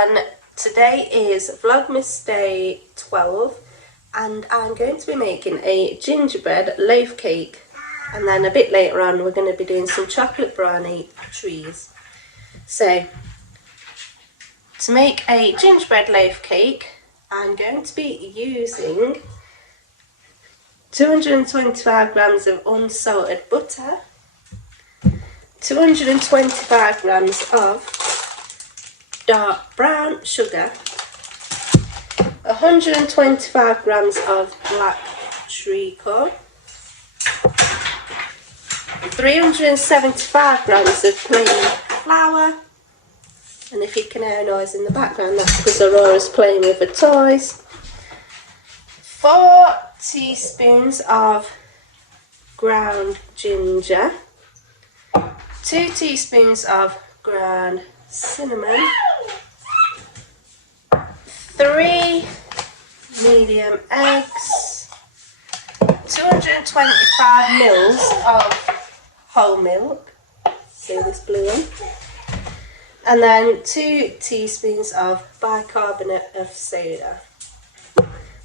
everyone, today is Vlogmas day 12 and I'm going to be making a gingerbread loaf cake, and then a bit later on we're going to be doing some chocolate brownie trees. So to make a gingerbread loaf cake I'm going to be using 225 grams of unsalted butter, 225 grams of dark brown sugar, 125 grams of black treacle, 375 grams of plain flour, and if you can hear a noise in the background, that's because Aurora's playing with her toys. 4 teaspoons of ground ginger, 2 teaspoons of ground cinnamon, 3 medium eggs, 225 mils of whole milk, see this blue one, and then 2 teaspoons of bicarbonate of soda.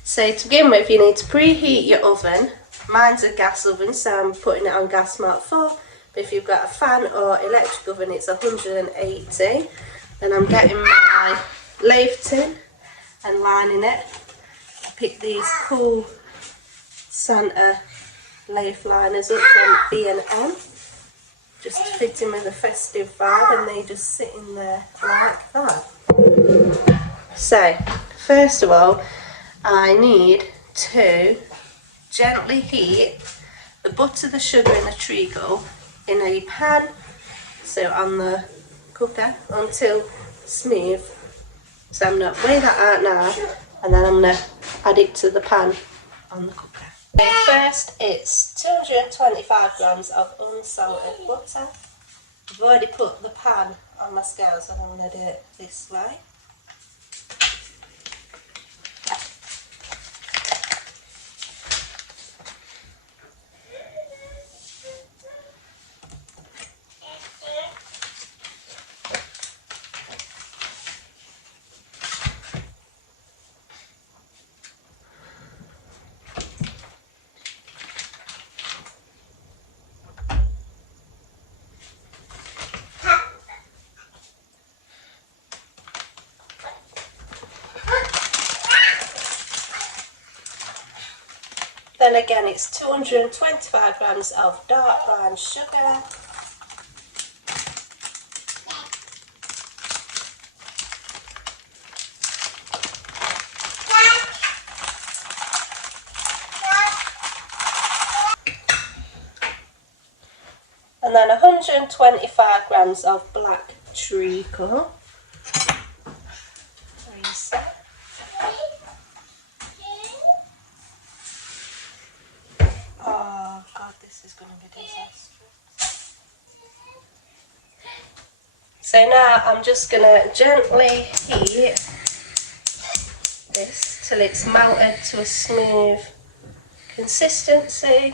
So to begin with, you need to preheat your oven. Mine's a gas oven, so I'm putting it on gas mark 4. But if you've got a fan or electric oven, it's 180. Then I'm getting my Loaf tin and lining it. I picked these cool Santa Loaf liners up from B&M, just to fit in with a festive vibe, and they just sit in there like that. So first of all, I need to gently heat the butter, the sugar and the treacle in a pan, so on the cooker, until smooth. So I'm going to weigh that out now, and then I'm going to add it to the pan on the cooker. So first it's 225 grams of unsalted butter. I've already put the pan on my scales and I'm going to do it this way. Then again it's 225 grams of dark brown sugar, and then 125 grams of black treacle. This is going to be disastrous. So now I'm just going to gently heat this till it's melted to a smooth consistency.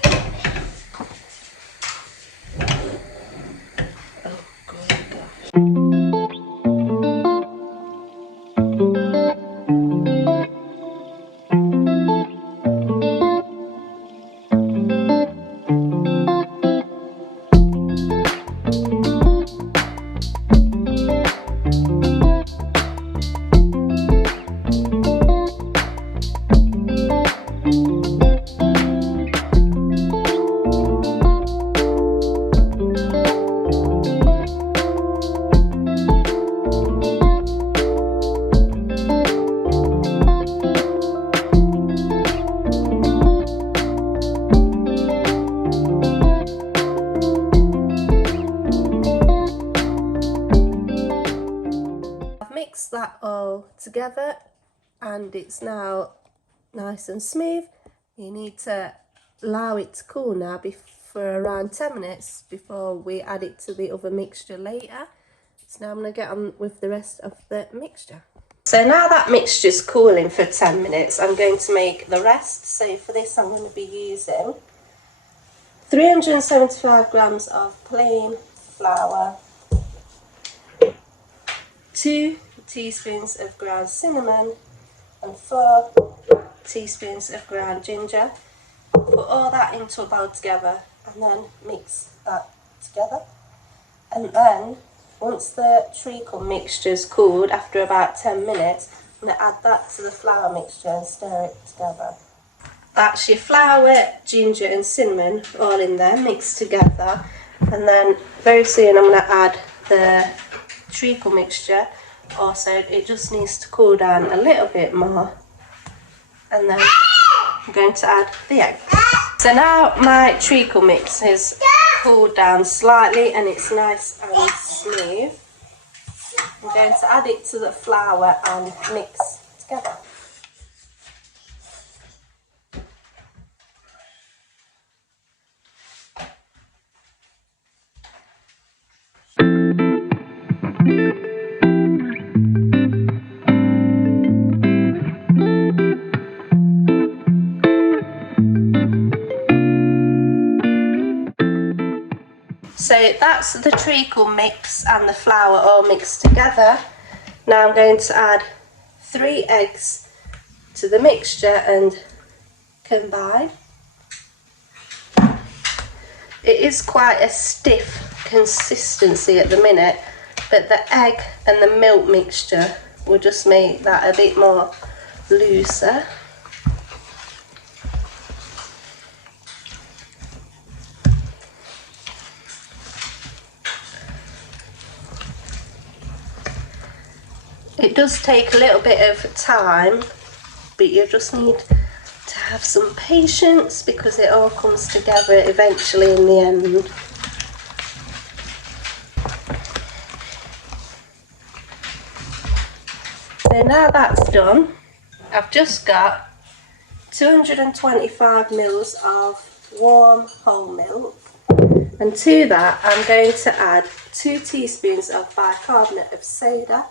Oh good gosh. That all together and it's now nice and smooth. You need to allow it to cool now for around 10 minutes before we add it to the other mixture later. So now I'm going to get on with the rest of the mixture. So now that mixture's cooling for 10 minutes, I'm going to make the rest. So for this I'm going to be using 375 grams of plain flour, 2 teaspoons of ground cinnamon and 4 teaspoons of ground ginger. Put all that into a bowl together and then mix that together. And then once the treacle mixture is cooled, after about 10 minutes, I'm going to add that to the flour mixture and stir it together. That's your flour, ginger and cinnamon all in there mixed together. And then very soon I'm going to add the treacle mixture. Also, it just needs to cool down a little bit more. And then I'm going to add the egg. So now my treacle mix has cooled down slightly and it's nice and smooth. I'm going to add it to the flour and mix together. So that's the treacle mix and the flour all mixed together. Now I'm going to add 3 eggs to the mixture and combine. It is quite a stiff consistency at the minute, but the egg and the milk mixture will just make that a bit more looser. It does take a little bit of time, but you just need to have some patience because it all comes together eventually in the end. So now that's done, I've just got 225 mils of warm whole milk, and to that I'm going to add 2 teaspoons of bicarbonate of soda.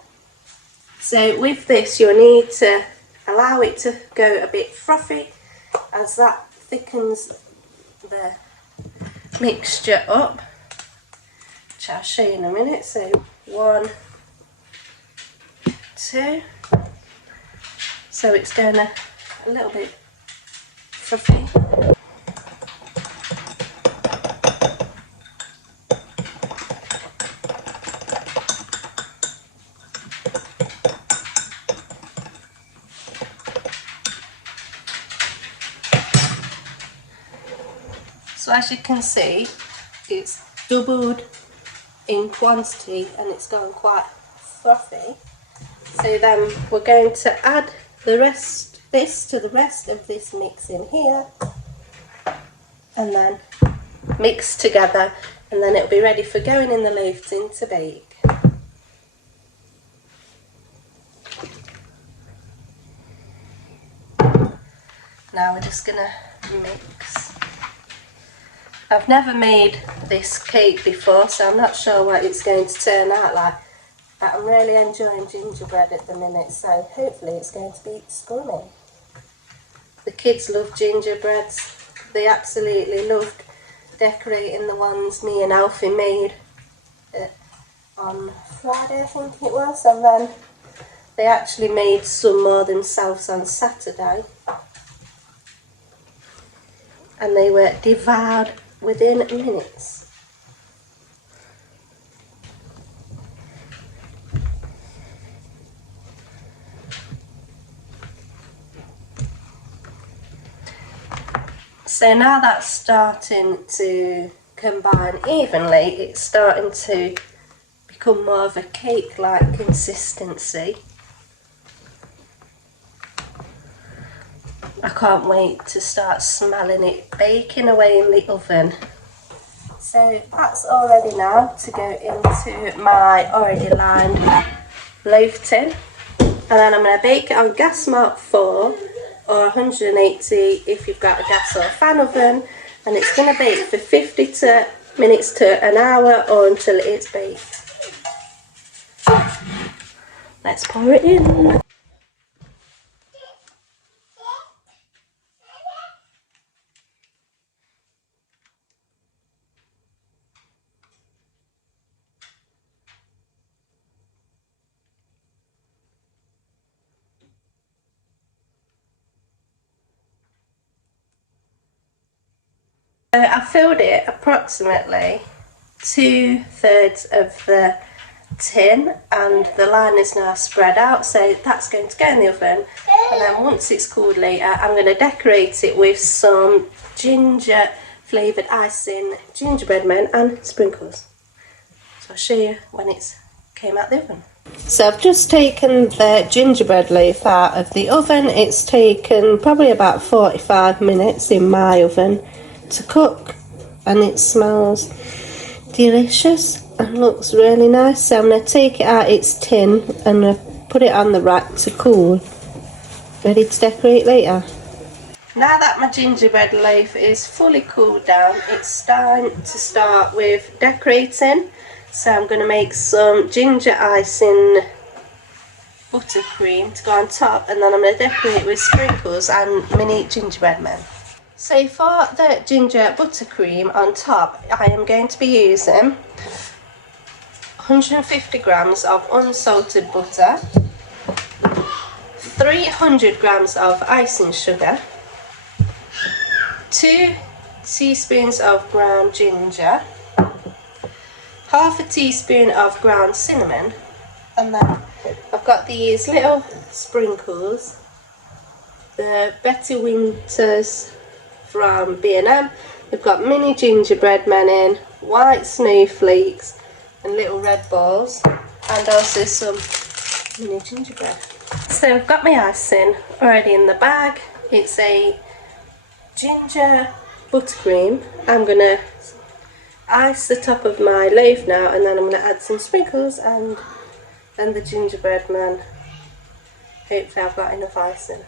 So with this you'll need to allow it to go a bit frothy as that thickens the mixture up, which I'll show you in a minute. So 1, 2, so it's going a little bit frothy. So as you can see, it's doubled in quantity and it's gone quite frothy. So then we're going to add the rest to the rest of this mix in here, and then mix together, and then it'll be ready for going in the loaf tin to bake. Now we're just gonna mix. I've never made this cake before, so I'm not sure what it's going to turn out like, but I'm really enjoying gingerbread at the minute, so hopefully it's going to be scummy. The kids love gingerbreads. They absolutely loved decorating the ones me and Alfie made on Friday, I think it was, and then they actually made some more themselves on Saturday, and they were devoured within minutes. So now that's starting to combine evenly, it's starting to become more of a cake-like consistency. I can't wait to start smelling it baking away in the oven. So that's all ready now to go into my already lined loaf tin, and then I'm going to bake it on gas mark 4 or 180 if you've got a gas or fan oven, and it's going to bake for 50 minutes to an hour or until it's baked. Let's pour it in. I filled it approximately 2/3 of the tin, and the line is now spread out, so that's going to go in the oven. And then once it's cooled later, I'm going to decorate it with some ginger flavoured icing, gingerbread men and sprinkles. So I'll show you when it's came out the oven. So I've just taken the gingerbread loaf out of the oven. It's taken probably about 45 minutes in my oven to cook, and it smells delicious and looks really nice. So I'm going to take it out its tin and put it on the rack to cool, ready to decorate later. Now that my gingerbread loaf is fully cooled down, it's time to start with decorating. So I'm going to make some ginger icing buttercream to go on top, and then I'm going to decorate with sprinkles and mini gingerbread men. So for the ginger buttercream on top, I am going to be using 150 grams of unsalted butter, 300 grams of icing sugar, 2 teaspoons of ground ginger, half a teaspoon of ground cinnamon, and then I've got these little sprinkles, the Betty Winters from B&M. We've got mini gingerbread men in, white snowflakes and little red balls, and also some mini gingerbread. So I've got my icing already in the bag. It's a ginger buttercream. I'm going to ice the top of my loaf now, and then I'm going to add some sprinkles and then the gingerbread man. Hopefully I've got enough icing.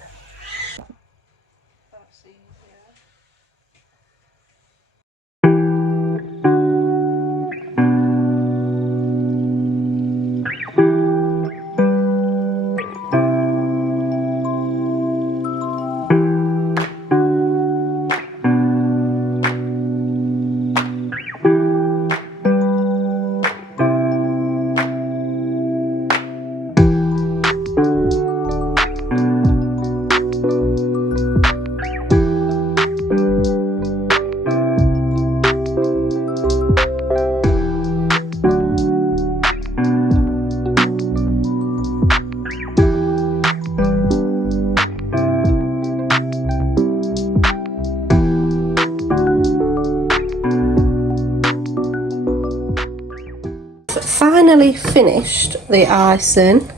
Finally finished the icing,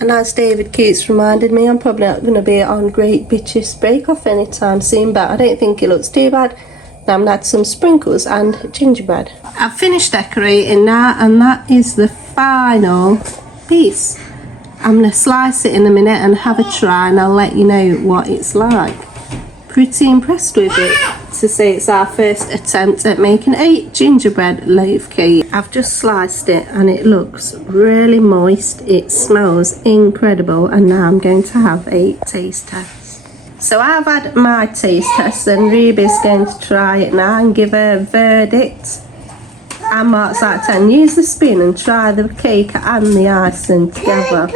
and as David Keats reminded me, I'm probably not going to be on Great Bitches Bake Off anytime soon, but I don't think it looks too bad. Now I'm going to add some sprinkles and gingerbread. I've finished decorating now, and that is the final piece. I'm going to slice it in a minute and have a try, and I'll let you know what it's like. Pretty impressed with it, to say it's our first attempt at making a gingerbread loaf cake. I've just sliced it and it looks really moist. It smells incredible, and now I'm going to have a taste test. So I've had my taste test, and Ruby's going to try it now and give a verdict. And marks out 10. Use the spoon and try the cake and the icing together.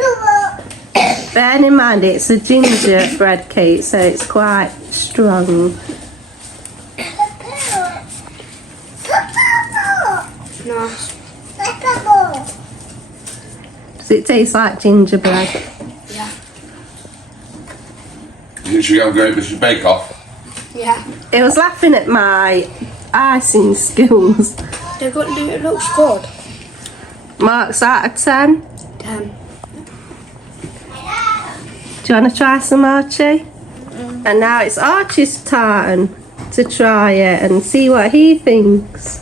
Bearing in mind it's a gingerbread cake, so it's quite strong. Nice. Does it taste like gingerbread? Yeah. You should go Great British Bake Off. Yeah. It was laughing at my icing skills. It looks good. Marks out of 10. 10. Do you want to try some, Archie? And now it's Archie's turn to try it and see what he thinks.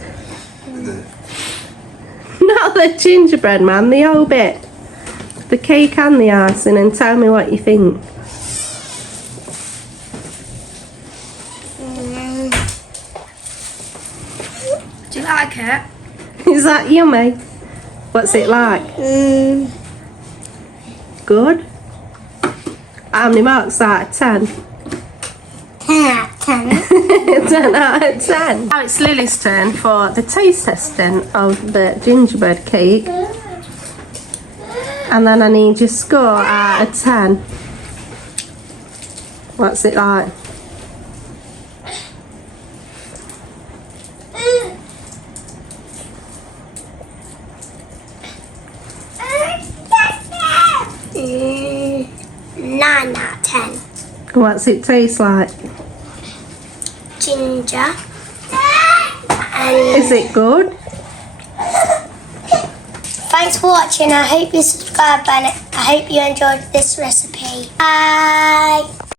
Not the gingerbread man, the whole bit. The cake and the icing, and tell me what you think. Do you like it? Is that yummy? What's it like? Good? How many marks out of 10? 10 out of 10. 10 out of 10. Now it's Lily's turn for the taste testing of the gingerbread cake. And then I need your score out of 10. What's it like? What's it taste like? Ginger. And Is it good? thanks for watching. I hope you subscribe and I hope you enjoyed this recipe. Bye.